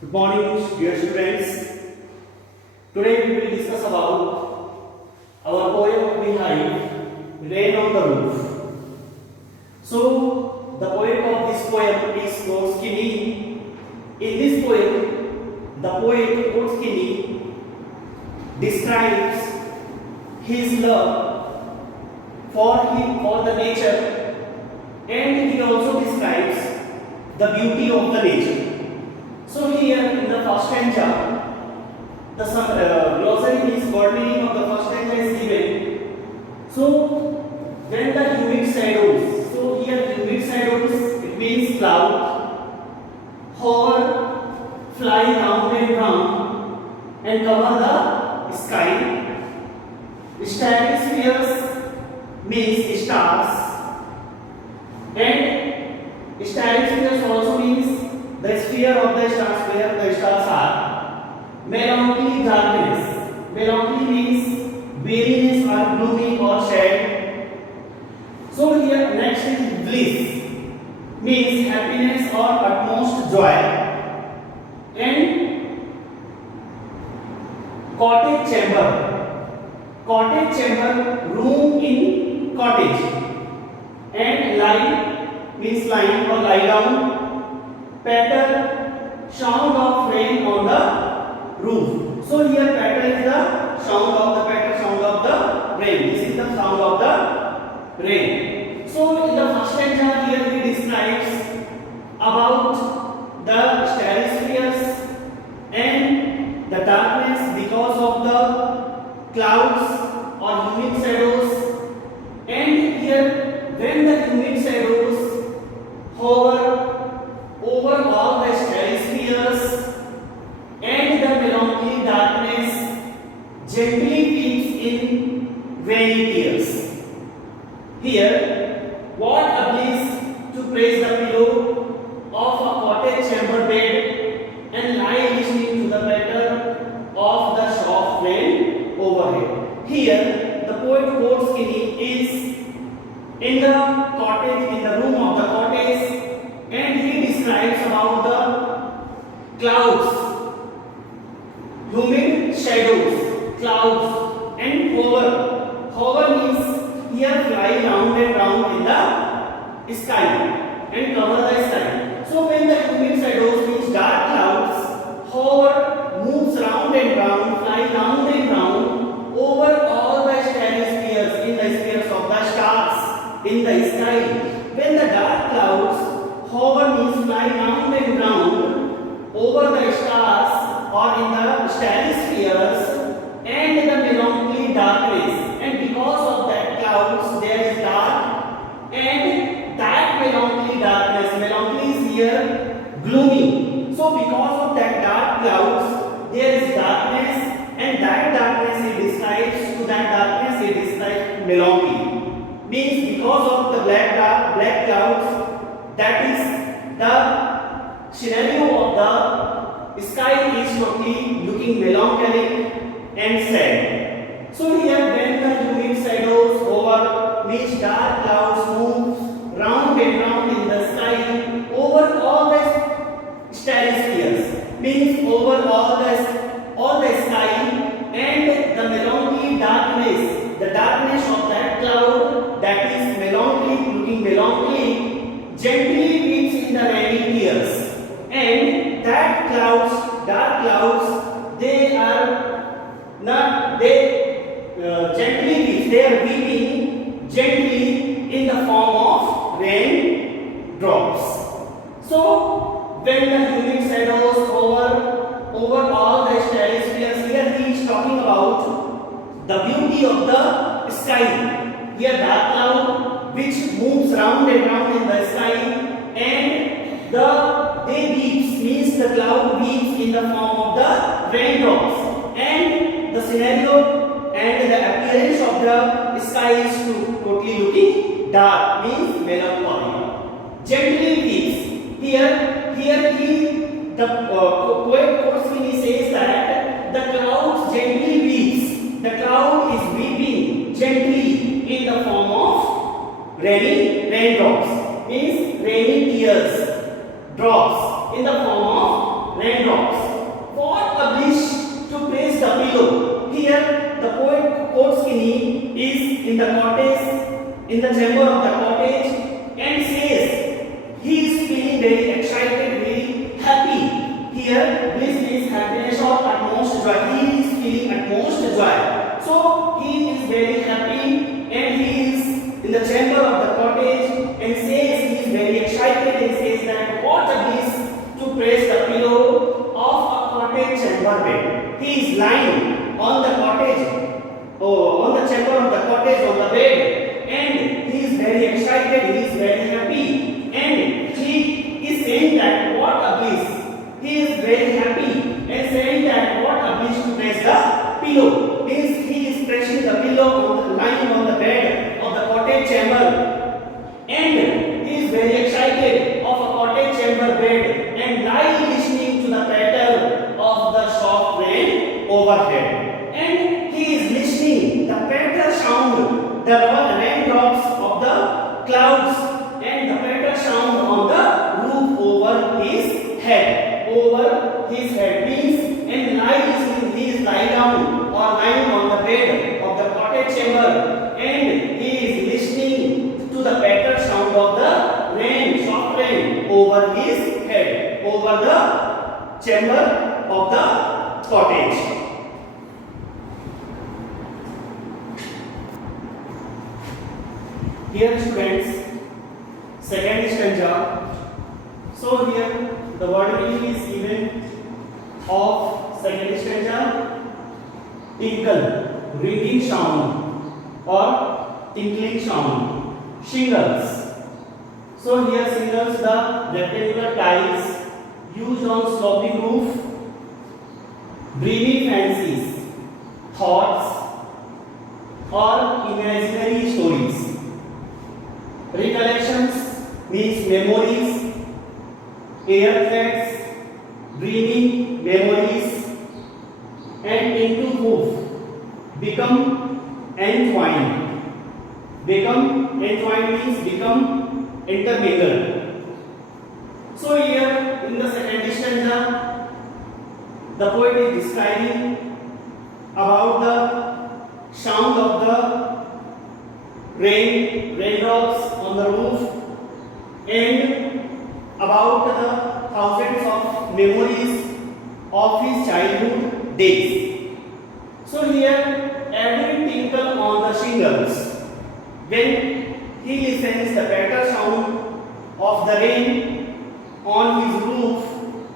Good morning, dear students. Today we will discuss about our poem behind Rain on the Roof. So, the poet of this poem is Lord Skinny. In this poem, the poet Lord Skinny describes his love for the nature, and he also describes the beauty of the nature. So here in the first stanza, the glossary means word meaning of the first stanza is given. So when the humid shadows, so here humid shadows it means cloud, hover, fly round and round and cover the sky. Starry spheres means stars, and starry spheres also means the sphere of the stars where the stars are. Melancholy darkness. Melancholy means weariness or gloomy or sad. So here next is bliss, means happiness or utmost joy. And cottage chamber. Cottage chamber, room in cottage. And lie means lying or lie down. Patter, sound of rain on the roof. So here patter is the sound of the patter, sound of the rain. This is the sound of the rain. So in the first stanza here he describes about the starry spheres and the darkness because of the clouds or humid shadows. And here when the humid shadows hover over all the starry spheres and the melancholy darkness gently weeps in rainy tears. Here, what a bliss to praise the pillow of a cottage chamber bed and lie listening to the patter of the soft rain overhead. Here, the poet Lord Skinny is in the cottage, in the room of the cottage, and he describes about the clouds, humid shadows, clouds, and hover. Hover means here fly round and round in the sky and cover the sky. So when the humid shadows means dark clouds, hover moves round and round, fly round and round over all the starry spheres, in the spheres of the stars in the sky. When the dark clouds hover means fly round and round over the stars or in the starry spheres and the melancholy darkness, and because of that clouds there is dark, and that melancholy darkness, melancholy is here gloomy. So because of that dark clouds there is darkness, and that darkness he describes, to that darkness he describes melancholy, means because of the black clouds, that is the scenario of the sky is totally looking melancholic and sad. So here when the humid shadows over means dark clouds move round and round in the sky over all the starry spheres, means over all the sky, and the melancholy darkness, the darkness of that cloud that is melancholy, looking melancholy, gently weeps in the rainy tears, and that clouds, dark clouds, they are not, gently weeps, they are weeping gently in the form of rain drops. So when the humid shadows over all the starry spheres, here he is talking about the beauty of the sky. Here dark cloud which moves round and round in the sky, and they weeps, means the cloud weeps in the form of the raindrops, and the scenario and the appearance of the sky is totally looking dark, means melancholy. Gently weeps. Here the poet Lord Skinny says that the cloud gently weeps. The cloud is weeping gently in the form of raindrops, means rainy tears, drops in the form of raindrops. the chamber of the cottage and says he is feeling very excited, very happy. Here, bliss means happiness or utmost joy. He is feeling utmost joy. So he is very happy and he is in the chamber of the cottage and says he is very excited and says that what a bliss to press the pillow of a cottage chamber bed. He is lying on the cottage, on the chamber of the cottage on the bed, and he is very excited, he is very happy, and he is saying that what a bliss. He is very happy and saying that what a bliss to press the pillow. He is pressing the pillow lying on the bed of the cottage chamber, and he is very excited of a cottage chamber bed and lie listening to the patter of the soft rain overhead. And he is listening the patter sound, the raindrops of the clouds and the patter sound on the roof over his head. Over his head means and lie listening. He is lying down or lying on the bed of the cottage chamber and he is listening to the patter sound of the rain, soft rain over his head, over the chamber of the cottage. Here students, second stanza. So here the word meaning is given of second stanza: tinkle, ringing sound or tinkling sound. Shingles. So here shingles, the rectangular tiles used on sloping roof. Dreamy fancies, thoughts or imaginary stories. Recollections means memories, air threads, dreaming memories, and into move, become entwined. Become entwined means become intermingled. So here in the second stanza, the poet is describing about the sound of the raindrops on the roof and about the thousands of memories of his childhood days. So here every tinkle on the shingles, when he listens the patter sound of the rain on his roof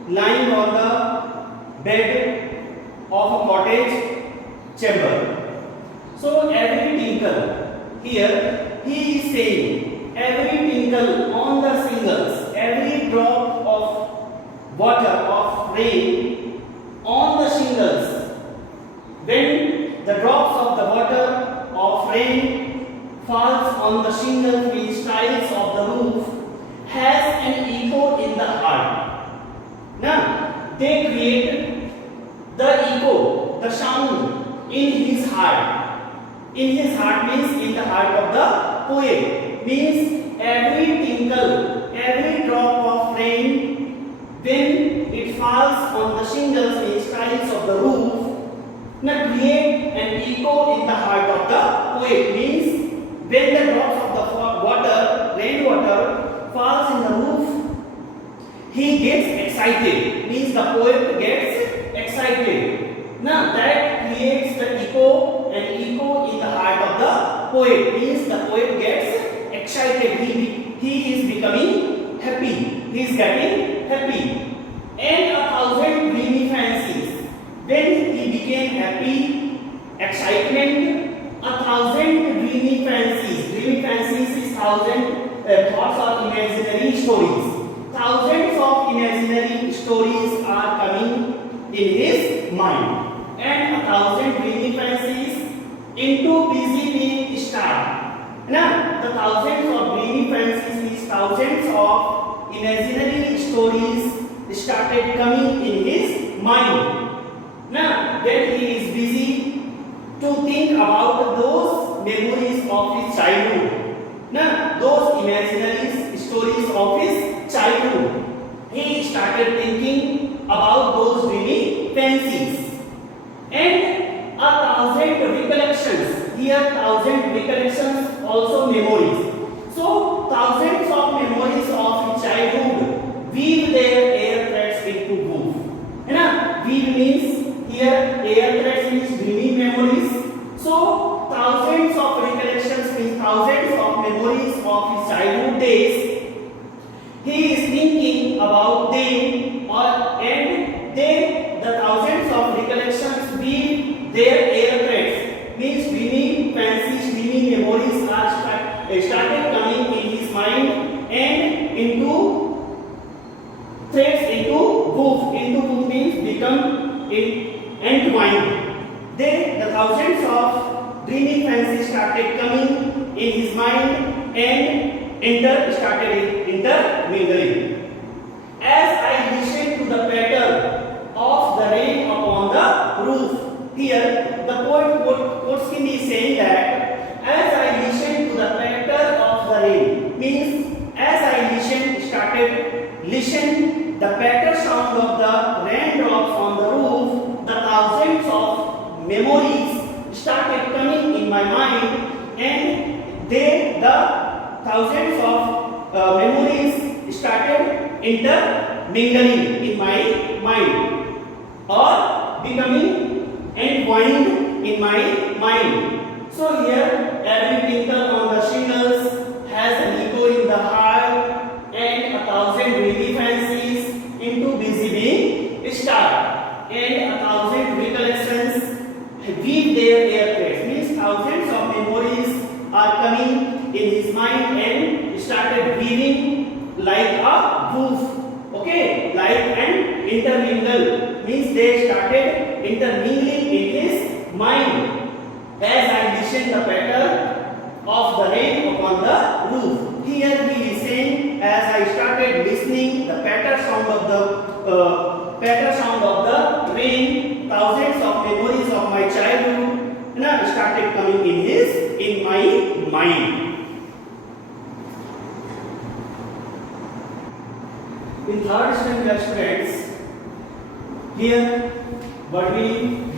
lying on the bed of a cottage chamber. So every tinkle, here he is saying every tinkle on the shingles, every drop of water of rain on the shingles, when the drops of the water of rain falls on the shingles which tiles of the roof, has an echo in the heart. Now they create the echo, the sound in his heart. In his heart means in the heart of the poet. Means every tinkle, every drop of rain, when it falls on the shingles which tiles of the roof, now create an echo in the heart of the poet. Means when the drops of the water, rainwater, falls in the roof, he gets excited. Means the poet gets excited. Now that creates the echo, an echo in the heart of the poet. Means the poet gets excited. He is becoming happy. He is getting happy. And 1,000 dreamy fancies. When he became happy, excitement, 1,000 dreamy fancies. Dreamy fancies is 1,000 thoughts or imaginary stories. Thousands of imaginary stories are coming in his mind. And 1,000 dreamy fancies into busy being start. Now, the thousands of dreamy fancies means thousands of imaginary stories started coming in his mind. Now, when he is busy to think about those memories of his childhood, now those imaginary stories of his childhood, he started thinking about those dreamy fancies. And 1,000 recollections, here 1,000 recollections, also memories. Weave means here air threads means dreaming memories. So thousands of recollections means thousands of memories of his childhood days. He is thinking about them, and the thousands of recollections weave their air threads means dreaming fancies, dreaming memories are started coming in his mind and into threads, into woof means become entwined. Then the thousands of dreaming fancies started coming in his mind and started intermingling. As I listened to the patter of the rain upon the roof. Here the poet Pushkin is saying that as I listened to the patter of the rain means as I started listen the patter sound of the raindrops on the roof, the thousands of memories started coming in my mind, and the thousands of memories started intermingling in my mind or becoming entwined in my mind. So here every tinkle on the shingles has an echo in the heart, and a thousand dreamy fancies into busy being start, and a thousand recollections weave their air threads means thousands of memories are coming in his mind and started weaving like a woof. Okay, like an intermingle means they started intermingling in his mind as I listened the patter of the rain upon the roof. Here he is saying as I started listening the patter sound of the rain, thousands of memories of my childhood started coming in my mind. In third standard students, here what we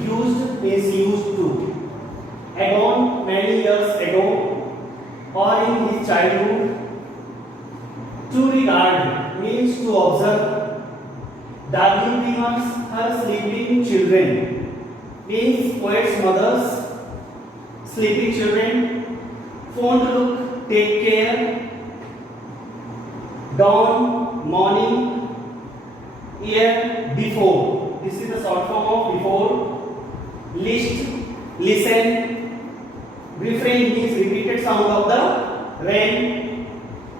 used is used to. Agone, many years ago, or in his childhood. To regard means to observe. Darling dreamers, her sleeping children means poet's mother's sleeping children. Fond look, take care. Dawn, morning, year, before. This is the short form of before. List, listen. Refrain means repeated sound of the rain.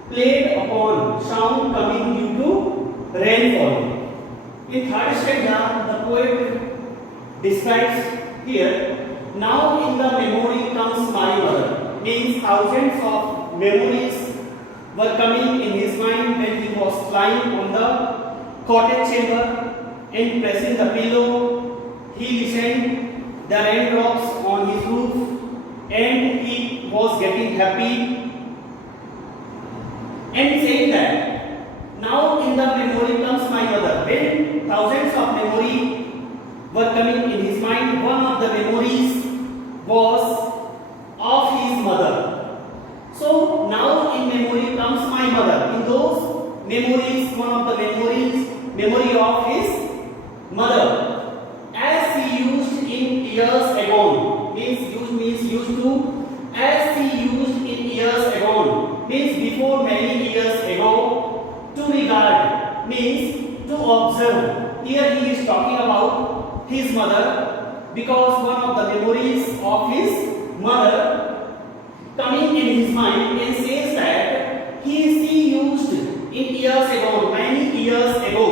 Played upon, sound coming due to rainfall. In third stanza, the poet describes here, now in the memory comes my mother. Means thousands of memories were coming in his mind when he was lying on the cottage chamber and pressing the pillow. He listened the raindrops on his roof and he was getting happy and saying that now in the memory comes my mother. When thousands of memory were coming in his mind, one of the memories was of his mother. So now in memory comes my mother. In those memories, one of the memory of his mother, as he used in years ago, means used to, as he used in years ago, means before many years ago. To regard means to observe. Here he is talking about his mother because one of the memories of his mother coming in his mind and says that she used in years ago, many years ago,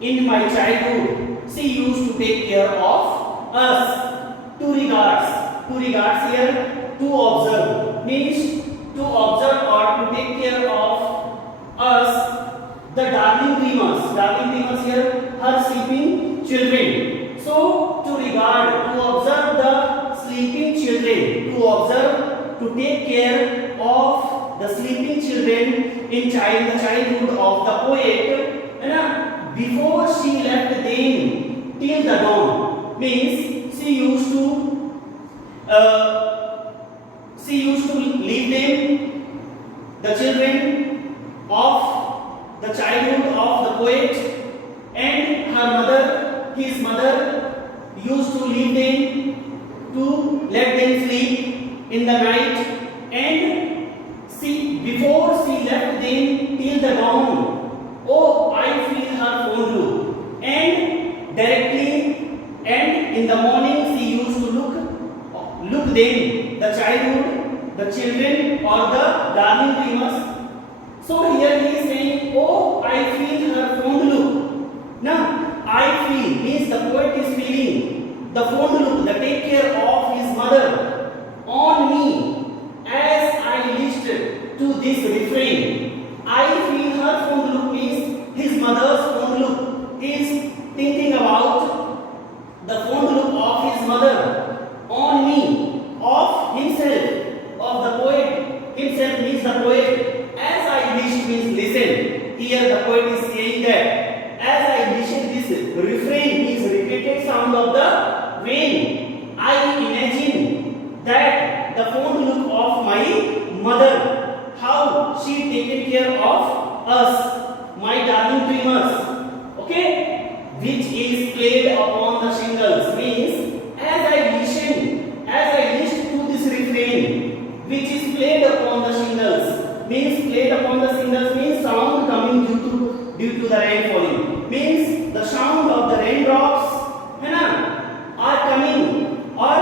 in my childhood, she used to take care of us. To regards here, to observe means to observe or to take care of us, the darling dreamers here, her sleeping children. So to regard, to observe the sleeping children, to take care of the sleeping children in the childhood of the poet, before she left them till the dawn, means she used to leave them, the children of the childhood of the poet, and her mother, his used to leave them to let them sleep in the night, and she before she left them till the dawn. Oh, I feel her fond look, and directly and in the morning she used to look them, the childhood, the children or the darling dreamers. So here he is saying, oh, I feel her fond look. Now, I feel means the poet is feeling the fond look, the take care of his mother on me as I listened to this refrain. I feel her fond look means his mother's fond look. He is thinking about the fond look of his mother on me, of himself, of the poet. Himself means the poet. As I wish means listen. Here the poet is saying that as I listen this refrain means repeated sound of the rain, I imagine that the fond look of my mother, how she taken care of us, my darling dreamers. Okay, which is played upon the shingles means as I listen to this refrain, which is played upon the shingles. Means played upon the shingles means sound coming due to the rain falling. Means the sound of the raindrops, are coming or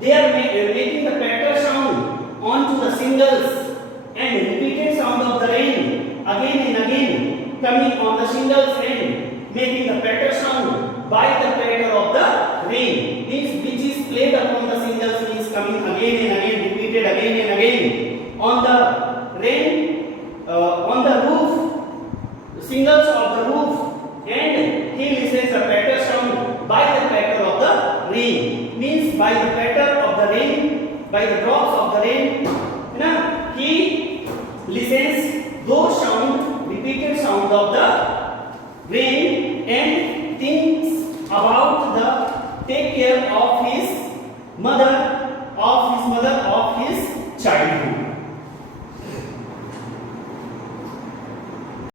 they are making the patter sound onto the shingles, and repeated sound of the rain again and again coming on the shingles and making the patter sound by the patter of the rain. Means which is played upon the shingles means coming again and again, repeated again and again on the rain, on the roof, shingles of the roof, and he listens the patter sound by the patter of the rain. Means by the patter of the rain, by the drops of the rain, he listens those sound, repeated sound of the rain, and thinks about the take care of his mother